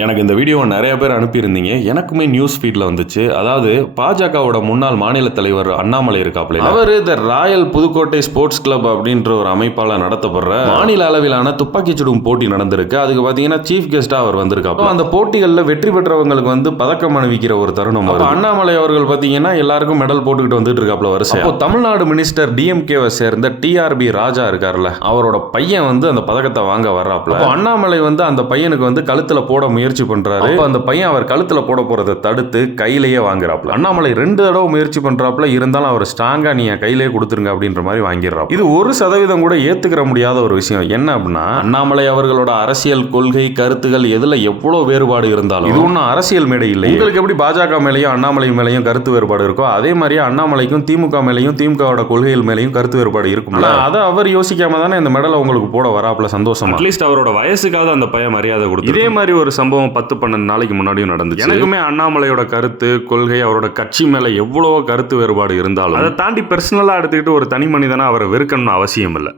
எனக்கு இந்த வீடியோவை நிறைய பேர் அனுப்பியிருந்தீங்க. எனக்குமே நியூஸ் ஃபீட்ல வந்துச்சு. அதாவது பாஜகவோட முன்னாள் மாநில தலைவர் அண்ணாமலை இருக்காப்ல. அவர் the royal Pudukkottai sports club அப்படின்ற ஒரு அமைப்பால நடத்தப்படுற மாநில அளவிலான துப்பாக்கி சுடும் போட்டி நடந்திருக்கு. அதுக்கு பாத்தீங்கன்னா சீஃப் கெஸ்டா அவர் வந்திருக்காப்ல. அந்த போட்டிகளில் வெற்றி பெற்றவங்களுக்கு வந்து பதக்கம் அணிவிக்கிற ஒரு தருணம். அண்ணாமலை அவர்கள் பாத்தீங்கன்னா எல்லாருக்கும் மெடல் போட்டுக்கிட்டு வந்துட்டு இருக்காப்ல வரிசை. தமிழ்நாடு மினிஸ்டர் டிஎம்கேவை சேர்ந்த டிஆர்பி ராஜா இருக்காருல்ல, அவரோட பையன் வந்து அந்த பதக்கத்தை வாங்க வர்றாப்ல. அண்ணாமலை வந்து அந்த பையனுக்கு வந்து கழுத்துல போட முயற்சி பண்றாரு. அந்த பையன் அவர் கழுத்துல போட போறதை தடுத்து கையிலேயே வாங்குறாப்ல. அண்ணாமலை 2 தடவை முயற்சி பண்றாப்ல. இருந்தாலும் அவர் ஸ்ட்ராங்கா நீ கையிலேயே கொடுத்துருங்க அப்படின்ற மாதிரி வாங்கிடுறாரு. இது 1% கூட ஏத்துக்கிற முடியாத ஒரு விஷயம். என்ன அப்படின்னா, அண்ணாமலை அவர்களோட அரசியல் கொள்கை கருத்துகள் எதுல எவ்வளவு வேறுபாடு இருந்தாலும் இது ஒன்றும் அரசியல் மேடை இல்லை. உங்களுக்கு எப்படி பாஜக மேலையும் அண்ணாமலை மேலையும் கருத்து வேறுபாடு இருக்கோ, அதே மாதிரி அண்ணாமலைக்கும் திமுக மேலையும் திமுகவோட கொள்கைகள் மேலையும் கருத்து வேறுபாடு இருக்கும்ல. அதை அவர் யோசிக்காம தானே இந்த மெடலை உங்களுக்கு போட வராப்ல. சந்தோஷமா அட்லீஸ்ட் அவரோட வயசுக்காக அந்த பையன் மரியாதை கொடுத்து. இதே மாதிரி ஒரு சம்பவம் 10-12 நாளைக்கு முன்னாடியும் நடந்துச்சு. எனக்குமே அண்ணாமலையோட கருத்து கொள்கை அவரோட கட்சி மேல எவ்வளவோ கருத்து வேறுபாடு இருந்தாலும் அதை தாண்டி பர்சனலா எடுத்துக்கிட்டு ஒரு தனி மனிதனா அவரை வெறுக்கணும்னு அவசியம் இல்லை.